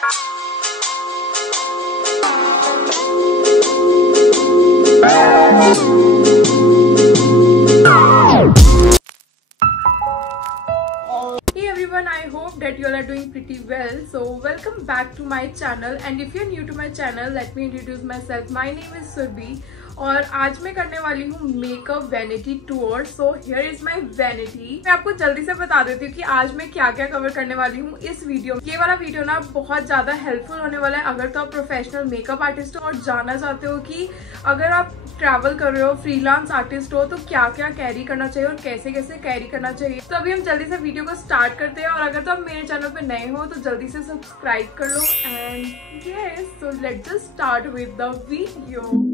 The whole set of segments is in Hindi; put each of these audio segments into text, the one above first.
I hope that you all are doing pretty well. So welcome back to my channel, and if you're new to my channel, let me introduce myself. My name is Surbhi और आज मैं करने वाली हूँ makeup vanity tour. So here is my vanity. मैं आपको जल्दी से बता देती हूँ कि आज मैं क्या क्या कवर करने वाली हूँ इस वीडियो में. ये वाला वीडियो ना बहुत ज्यादा हेल्पफुल होने वाला है अगर तो आप प्रोफेशनल मेकअप आर्टिस्ट हो और जानना चाहते हो कि अगर आप ट्रैवल कर रहे हो, फ्रीलांस आर्टिस्ट हो, तो क्या क्या कैरी करना चाहिए और कैसे कैसे कैरी करना चाहिए. तो अभी हम जल्दी से वीडियो को स्टार्ट करते हैं. और अगर तो आप मेरे चैनल पे नए हो तो जल्दी से सब्सक्राइब कर लो. And yes, so let's just start with the video.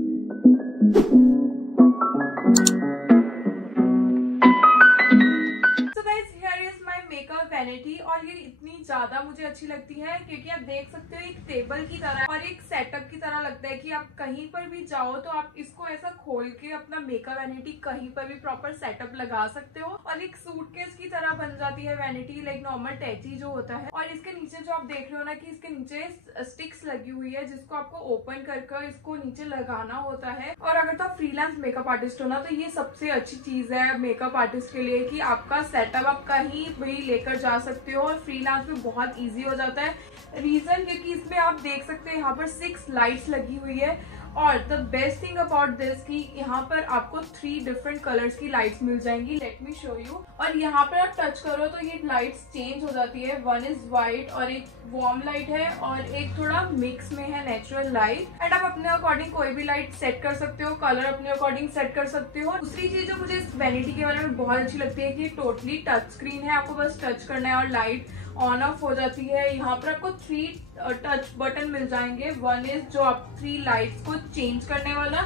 Vanity, और ये इतनी ज्यादा मुझे अच्छी लगती है क्योंकि आप देख सकते हो एक टेबल की तरह और एक सेटअप की तरह लगता है कि आप कहीं पर भी जाओ तो आप इसको ऐसा खोल के अपना मेकअप वैनिटी कहीं पर भी प्रॉपर सेटअप लगा सकते हो. और एक सूटकेस की तरह बन जाती है वैनिटी, लाइक नॉर्मल टैची जो होता है. और इसके नीचे जो आप देख रहे हो ना कि इसके नीचे स्टिक्स लगी हुई है जिसको आपको ओपन करके इसको नीचे लगाना होता है. और अगर तो आप फ्रीलांस मेकअप आर्टिस्ट हो ना तो ये सबसे अच्छी चीज है मेकअप आर्टिस्ट के लिए कि आपका सेटअप आप कहीं भी लेकर जा सकते हो और फ्रीलांस में बहुत इजी हो जाता है. रीजन क्योंकि इसमें आप देख सकते हैं यहाँ पर 6 लाइट्स लगी हुई है. और the best thing about this कि यहाँ पर आपको 3 डिफरेंट कलर्स की लाइट्स मिल जाएंगी. Late me show you. और यहाँ पर आप टच करो तो ये लाइट्स चेंज हो जाती है. वन इज व्हाइट और एक वार्म लाइट है और एक थोड़ा मिक्स में है नेचुरल लाइट. एंड आप अपने अकॉर्डिंग कोई भी लाइट सेट कर सकते हो, कलर अपने अकॉर्डिंग सेट कर सकते हो. दूसरी चीज जो मुझे इस वैनिटी के बारे में बहुत अच्छी लगती है कि टोटली टच स्क्रीन है. आपको बस टच करना है और लाइट ऑन ऑफ हो जाती है. यहाँ पर आपको 3 टच बटन मिल जाएंगे. वन इज जो आप 3 लाइट्स को चेंज करने वाला,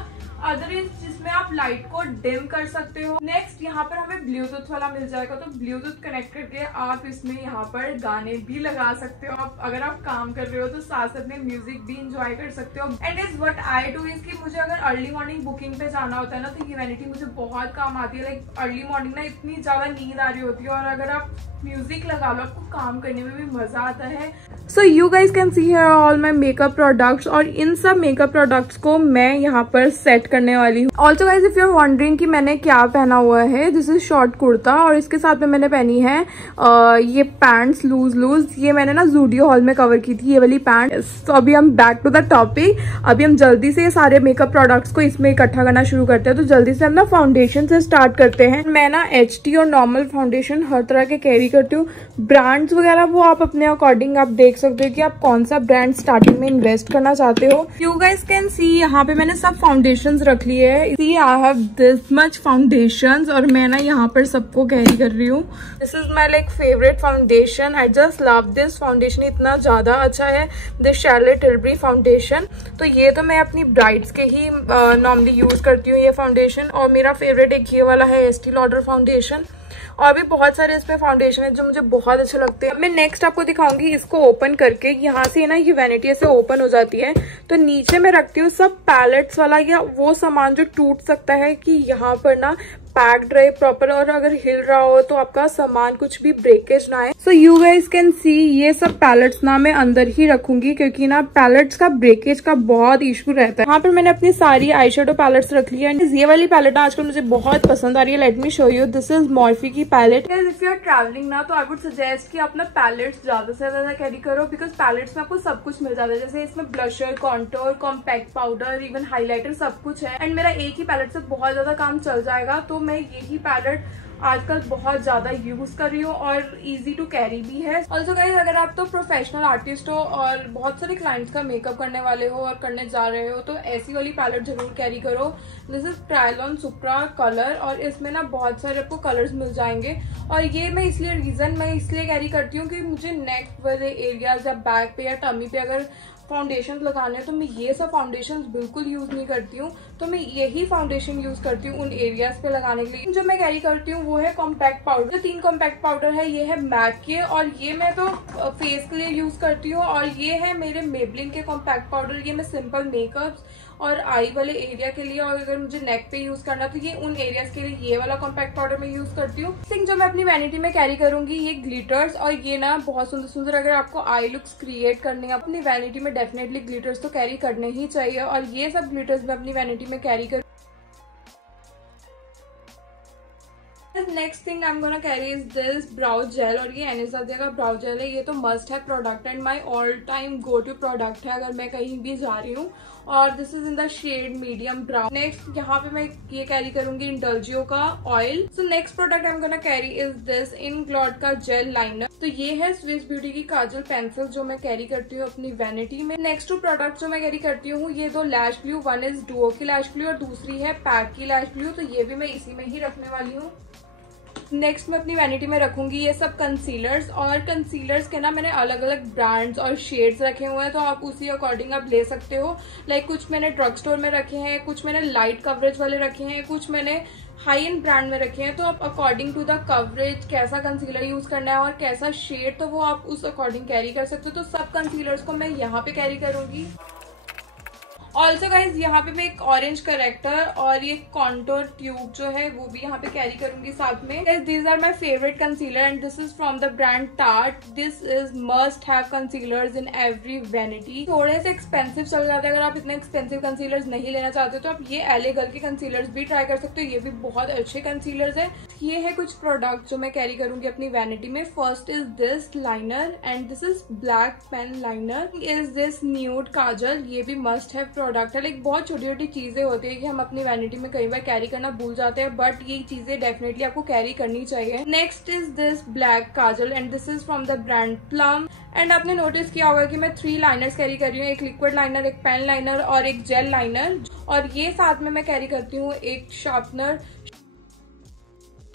अदर इज जिसमें आप लाइट को डिम कर सकते हो. नेक्स्ट यहाँ पर हमें ब्लूटूथ वाला मिल जाएगा, तो ब्लूटूथ कनेक्ट करके आप इसमें यहाँ पर गाने भी लगा सकते हो. आप अगर आप काम कर रहे हो तो साथ साथ में म्यूजिक भी इंजॉय कर सकते हो. And is what I do is कि मुझे अगर अर्ली मॉर्निंग बुकिंग पे जाना होता है ना तो ये वैनिटी मुझे बहुत काम आती है. लाइक अर्ली मॉर्निंग ना इतनी ज्यादा नींद आ रही होती है और अगर आप म्यूजिक लगा लो आपको काम करने में भी मजा आता है. So you guys can see here all my makeup products, और इन सब मेकअप प्रोडक्ट्स को मैं यहाँ पर सेट करने वाली हूँ. Also guys if you are wondering कि मैंने क्या पहना हुआ है, दिस इज शॉर्ट कुर्ता और इसके साथ में मैंने पहनी है ये पैंट्स लूज. ये मैंने ना ज़ूडियो हॉल में कवर की थी ये वाली पैंट. तो अभी हम बैक टू द टॉपिक. अभी हम जल्दी से ये सारे मेकअप प्रोडक्ट्स को इसमें इकट्ठा करना शुरू करते हैं. तो जल्दी से हम ना फाउंडेशन से स्टार्ट करते हैं. मैं ना HT और नॉर्मल फाउंडेशन हर तरह के कैरी करती हूँ. ब्रांड्स वगैरह वो आप अपने अकॉर्डिंग आप देख सकते हो कि आप कौन सा ब्रांड स्टार्टिंग में इन्वेस्ट करना चाहते हो. यू गाइस कैन सी यहाँ पे मैंने सब फाउंडेशंस रख लिए है. See I have this much foundations और मैं ना यहाँ पर सबको कैरी कर रही हूँ. This is my like favourite foundation. I just love this foundation, इतना ज्यादा अच्छा है. This Charlotte Tilbury foundation. तो ये तो मैं अपनी ब्राइड्स के ही नॉर्मली यूज करती हूँ ये फाउंडेशन. और मेरा फेवरेट एक ये वाला है एस्टी लॉडर फाउंडेशन. और भी बहुत सारे इसमें फाउंडेशन है जो मुझे बहुत अच्छे लगते हैं. मैं नेक्स्ट आपको दिखाऊंगी इसको ओपन करके. यहाँ से ना ये वैनिटी ऐसे ओपन हो जाती है तो नीचे मैं रखती हूँ सब पैलेट्स वाला या वो सामान जो टूट सकता है कि यहाँ पर ना पैक्ड रहे प्रॉपर, और अगर हिल रहा हो तो आपका सामान कुछ भी ब्रेकेज ना आए. So you guys can see ये सब पैलेट्स ना मैं अंदर ही रखूंगी क्योंकि ना पैलेट्स का ब्रेकेज का बहुत इशू रहता है. यहाँ पर मैंने अपनी सारी आई शेडो पैलेट्स रख ली है. ये वाली पैलेट आजकल मुझे बहुत पसंद आ रही है. Let me show you. This is Morphe की palette. If you are travelling ना तो आई वुड सजेस्ट कि आप ना पैलेट्स ज्यादा से ज्यादा कैरी करो बिकॉज पैलेट्स में आपको सब कुछ मिल जाता है. जैसे इसमें blusher, contour, compact powder, even highlighter सब कुछ है. एंड मेरा एक ही पैलेट से बहुत ज्यादा काम चल जाएगा. तो मैं यही पैलेट आजकल बहुत ज्यादा यूज कर रही हूँ और इजी टू कैरी भी है. ऑल्सो गाइस अगर आप तो प्रोफेशनल आर्टिस्ट हो और बहुत सारे क्लाइंट्स का मेकअप करने वाले हो और करने जा रहे हो तो ऐसी वाली पैलेट जरूर कैरी करो. दिस इज ट्रायलॉन सुप्रा कलर और इसमें ना बहुत सारे आपको कलर्स मिल जाएंगे. और ये मैं इसलिए कैरी करती हूँ कि मुझे नेक वाले एरियाज या बैक पे या टमी पे अगर फाउंडेशन लगाने हैं तो मैं ये सब फाउंडेशन बिल्कुल यूज नहीं करती हूँ. तो मैं यही फाउंडेशन यूज करती हूँ उन एरियाज पे लगाने के लिए। जो मैं कैरी करती हूँ वो है कॉम्पैक्ट पाउडर। जो 3 कॉम्पैक्ट पाउडर है ये है मैक के, और ये मैं तो फेस के लिए यूज करती हूँ, और ये है मेरे मेबलिन के कॉम्पैक्ट पाउडर। ये मैं सिंपल मेकअप और आई वाले एरिया के लिए, और अगर मुझे नेक पे यूज करना तो ये उन एरियाज के लिए ये वाला कॉम्पैक्ट पाउडर मैं यूज करती हूँ। थिंग जो मैं अपनी वैनिटी में कैरी करूंगी ये ग्लिटर्स, और ये ना बहुत सुंदर सुंदर अगर आपको आई लुक्स क्रिएट करने हैं अपनी वैनिटी में, डेफिनेटली ग्लिटर्स तो कैरी करने ही चाहिए, और ये सब ग्लिटर्स मैं अपनी वैनिटी में कैरी करूँ। Next thing I am gonna carry is this brow gel, और ये एनेसादिया का ब्राउ जेल है। ये तो मस्ट है product and my all time go to product है अगर मैं कहीं भी जा रही हूँ, और this is in the shade medium brown. Next यहाँ पे मैं ये कैरी करूंगी इंडल्जियो का oil. So next product I am gonna carry is this Inglot का जेल लाइनर। तो ये है स्विस ब्यूटी की काजल पेंसिल जो मैं कैरी करती हूँ अपनी वैनिटी में। नेक्स्ट 2 प्रोडक्ट जो मैं कैरी करती हूँ ये 2 लैश ग्लू, वन इज डुओ की लैश ग्लू और दूसरी है पैक की लैश ग्लू, तो ये भी मैं इसी में ही रखने वाली हूँ। नेक्स्ट मैं अपनी वैनिटी में रखूंगी ये सब कंसीलर्स, और कंसीलर्स के ना मैंने अलग अलग ब्रांड्स और शेड्स रखे हुए हैं, तो आप उसी अकॉर्डिंग आप ले सकते हो। लाइक कुछ मैंने ड्रग स्टोर में रखे हैं, कुछ मैंने लाइट कवरेज वाले रखे हैं, कुछ मैंने हाई एंड ब्रांड में रखे हैं। तो आप अकॉर्डिंग टू द कवरेज कैसा कंसीलर यूज करना है और कैसा शेड, तो वो आप उस अकॉर्डिंग कैरी कर सकते हो। तो सब कंसीलर्स को मैं यहाँ पे कैरी करूंगी। ऑल्सो गाइज यहाँ पे मैं एक ऑरेंज करेक्टर और ये कॉन्टोर ट्यूब जो है वो भी यहाँ पे कैरी करूंगी साथ में। These are my favourite concealer and this is from the brand Tarte. This is must have concealers in every vanity. थोड़े से एक्सपेंसिव चल जाते हैं, अगर आप इतने एक्सपेंसिव कंसीलर्स नहीं लेना चाहते तो आप ये LA गर्ल के कंसीलर्स भी ट्राई कर सकते हो, ये भी बहुत अच्छे कंसीलर्स है। ये है कुछ प्रोडक्ट जो मैं कैरी करूंगी अपनी वैनिटी में। First is this liner and this is black pen liner. Is this nude kajal, ये भी मस्ट हैव प्रोडक्ट है। लाइक बहुत छोटी छोटी चीजें होती है कि हम अपनी वैनिटी में कई बार कैरी करना भूल जाते हैं, बट ये चीजें डेफिनेटली आपको कैरी करनी चाहिए। Next is this black Kajal and this is from the brand plum. And आपने नोटिस किया होगा कि मैं 3 लाइनर्स कैरी कर रही हूँ, एक लिक्विड लाइनर, एक पेन लाइनर और एक जेल लाइनर, और ये साथ में मैं कैरी करती हूँ एक शार्पनर।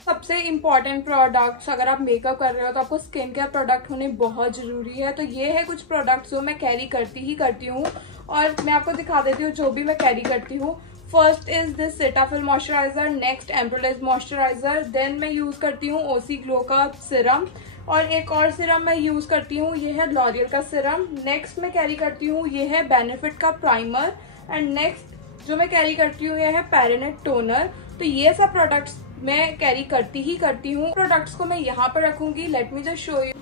सबसे इम्पॉर्टेंट प्रोडक्ट्स अगर आप मेकअप कर रहे हो तो आपको स्किन केयर प्रोडक्ट होने बहुत जरूरी है। तो ये है कुछ प्रोडक्ट्स जो मैं कैरी करती ही करती हूँ, और मैं आपको दिखा देती हूँ जो भी मैं कैरी करती हूँ। First is this Cetaphil moisturiser, next Embryolisse moisturiser, then मैं यूज करती हूँ ओसी ग्लो का सिरम, और एक और सिरम मैं यूज करती हूँ ये है लॉरियल का सिरम। नेक्स्ट मैं कैरी करती हूँ ये है बेनिफिट का प्राइमर, एंड नेक्स्ट जो मैं कैरी करती हूँ ये है पैरानेट टोनर। तो ये सब प्रोडक्ट्स मैं कैरी करती ही करती हूँ। प्रोडक्ट्स को मैं यहाँ पर रखूंगी। Let me just show you.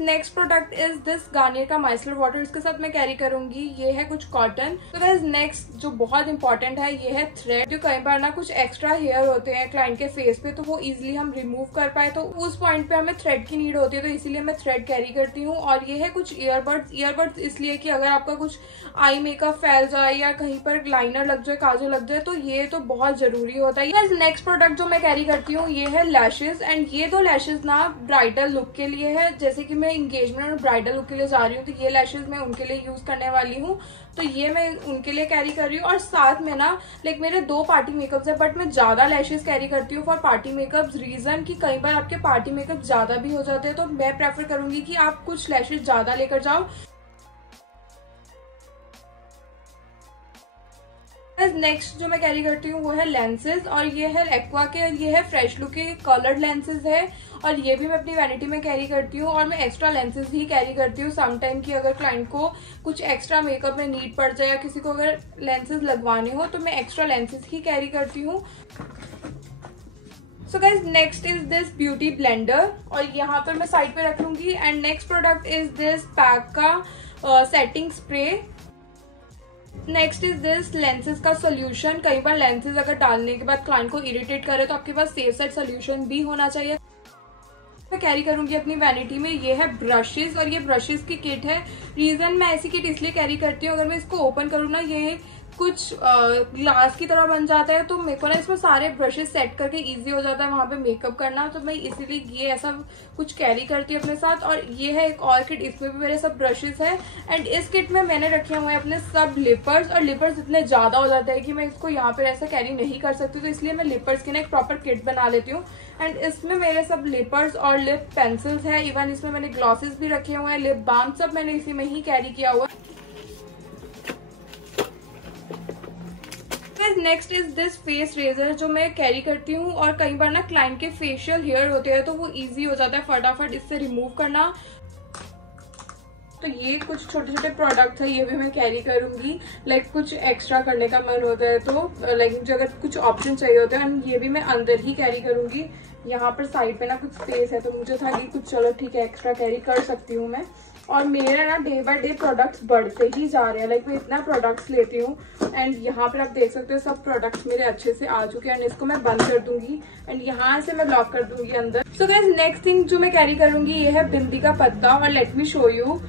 Next product is this Garnier का माइसलर वाटर, इसके साथ मैं कैरी करूंगी ये है कुछ कॉटन। तो गाइस नेक्स्ट जो बहुत इंपॉर्टेंट है ये है थ्रेड। जो कई बार ना कुछ एक्स्ट्रा हेयर होते हैं क्लाइंट के फेस पे, तो वो इजीली हम रिमूव कर पाए, तो उस पॉइंट पे हमें थ्रेड की नीड होती है, तो इसीलिए मैं थ्रेड कैरी करती हूँ। और ये है कुछ ईयरबड्स इसलिए कि अगर आपका कुछ आई मेकअप फैल जाए या कहीं पर लाइनर लग जाए, काजल लग जाए, तो ये तो बहुत जरूरी होता है। नेक्स्ट प्रोडक्ट जो मैं कैरी करती हूँ ये है लैशेज, एंड ये 2 लैशेज ना ब्राइडल लुक के लिए है। जैसे कि मैं एंगेजमेंट और ब्राइडल लुक के लिए जा रही हूँ तो ये लैशेज मैं उनके लिए यूज करने वाली हूँ, तो ये मैं उनके लिए कैरी कर रही हूँ। और साथ में ना लाइक मेरे 2 पार्टी मेकअप्स है, बट मैं ज्यादा लैशेज कैरी करती हूँ फॉर पार्टी मेकअप्स। रीजन कि कई बार आपके पार्टी मेकअप ज्यादा भी हो जाते हैं, तो मैं प्रेफर करूंगी कि आप कुछ लैशेज ज्यादा लेकर जाओ। नेक्स्ट जो मैं कैरी करती हूँ वो है लेंसेज, और ये है एक्वा के, ये है फ्रेश लुक के कलर्ड लेंसेज है, और ये भी मैं अपनी वैनिटी में कैरी करती हूँ। और मैं एक्स्ट्रा लेंसेज ही कैरी करती हूँ समटाइम की अगर क्लाइंट को कुछ एक्स्ट्रा मेकअप में नीड पड़ जाए या किसी को अगर लेंसेज लगवाने हो तो मैं एक्स्ट्रा लेंसेज ही कैरी करती हूँ। So guys next is this beauty blender, और यहाँ पर मैं साइड पे रख लूंगी। And next product is this pack का setting spray. Next is this lenses का सोल्यूशन। कई बार लेंसेज अगर डालने के बाद क्लाइंट को इरिटेट करे तो आपके पास सेफ साइड सोल्यूशन भी होना चाहिए। मैं कैरी करूंगी अपनी वैनिटी में ये है ब्रशेस, और ये ब्रशेस की किट है। रीजन मैं ऐसी किट इसलिए कैरी करती हूँ, अगर मैं इसको ओपन करूँ ना ये कुछ ग्लास की तरह बन जाता है, तो मेरे को ना इसमें सारे ब्रशेस सेट करके इजी हो जाता है वहां पे मेकअप करना, तो मैं इसीलिए ये ऐसा कुछ कैरी करती हूँ अपने साथ। और ये है एक और किट, इसमें भी मेरे सब ब्रशेस है। एंड इस किट में मैंने रखे हुए हैं अपने सब लिपर्स, और लिपर्स इतने ज्यादा हो जाते हैं कि मैं इसको यहाँ पे ऐसा कैरी नहीं कर सकती, तो इसलिए मैं लिपर्स की ना एक प्रॉपर किट बना लेती हूँ। एंड इसमें मेरे सब लिपर्स और लिप पेंसिल्स है, इवन इसमें मैंने ग्लॉसेस भी रखे हुए हैं, लिप बाम सब मैंने इसी में ही कैरी किया हुआ है। Guys next is this face razor जो मैं कैरी करती हूँ, और कई बार ना क्लाइंट के फेशियल हेयर होते हैं तो वो इजी हो जाता है फटाफट इससे रिमूव करना। तो ये कुछ छोटे छोटे प्रोडक्ट्स है, ये भी मैं कैरी करूंगी। लाइक कुछ एक्स्ट्रा करने का मन होता है तो लाइक मुझे अगर कुछ ऑप्शन चाहिए होते हैं, ये भी मैं अंदर ही कैरी करूंगी। यहाँ पर साइड पे ना कुछ स्पेस है तो मुझे था कि कुछ चलो ठीक है एक्स्ट्रा कैरी कर सकती हूँ मैं। और मेरे ना डे बाय डे प्रोडक्ट्स बढ़ते ही जा रहे हैं। लाइक मैं इतना प्रोडक्ट्स लेती हूँ एंड यहाँ पर आप देख सकते हो सब प्रोडक्ट्स मेरे अच्छे से आ चुके हैं। एंड इसको मैं बंद कर दूंगी एंड यहाँ से मैं लॉक कर दूंगी अंदर। सो गाइस नेक्स्ट थिंग जो मैं कैरी करूंगी ये है बिंदी का पत्ता। और लेट मी शो यू,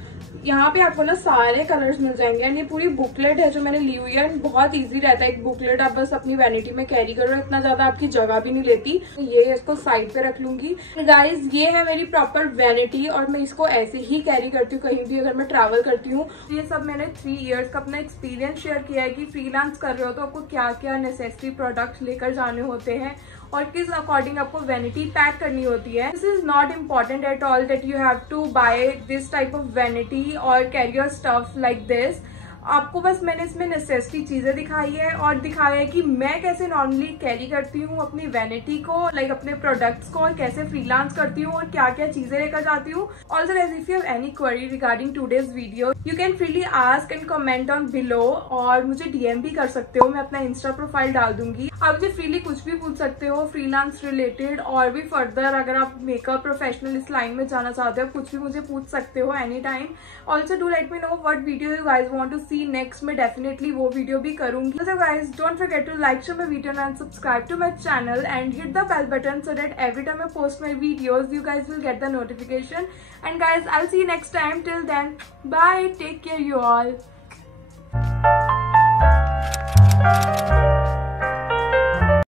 यहाँ पे आपको ना सारे कलर्स मिल जाएंगे एंड ये पूरी बुकलेट है जो मैंने ली हुई है। बहुत इजी रहता है एक बुकलेट, आप बस अपनी वैनिटी में कैरी करो, इतना ज्यादा आपकी जगह भी नहीं लेती। ये इसको साइड पे रख लूंगी। गाइज ये है मेरी प्रॉपर वैनिटी और मैं इसको ऐसे ही कैरी करती हूँ कहीं भी अगर मैं ट्रैवल करती हूँ। ये सब मैंने 3 इयर्स का अपना एक्सपीरियंस शेयर किया है कि फ्रीलांस कर रहे हो तो आपको क्या क्या नेसेसरी प्रोडक्ट्स लेकर जाने होते हैं और किस अकॉर्डिंग आपको वैनिटी पैक करनी होती है। This is not important at all that you have to buy this type of vanity और carry your stuff like this. आपको बस मैंने इसमें नेसेसिटी चीजें दिखाई है और दिखाया है कि मैं कैसे नॉर्मली कैरी करती हूँ अपनी वैनिटी को, लाइक अपने प्रोडक्ट्स को, और कैसे फ्रीलांस करती हूँ और क्या क्या चीजें लेकर जाती हूँ। Also guys if you have any query regarding today's video you can freely ask and comment on below, और मुझे डीएम भी कर सकते हो, मैं अपना इंस्टा प्रोफाइल डाल दूंगी। आप मुझे फ्रीली कुछ भी पूछ सकते हो फ्रीलांस रिलेटेड, और भी फर्दर अगर आप मेकअप प्रोफेशनल इस लाइन में जाना चाहते हो कुछ भी मुझे पूछ सकते हो any time. Also do let me know what video you guys want to see next, मैं डेफिनेटली वो वीडियो भी करूंगी। So guys don't forget to like share my video and subscribe to my channel and hit the bell button so that every time I post my videos you guys will get the notification. And guys I'll see you next time. Till then bye, take care you all.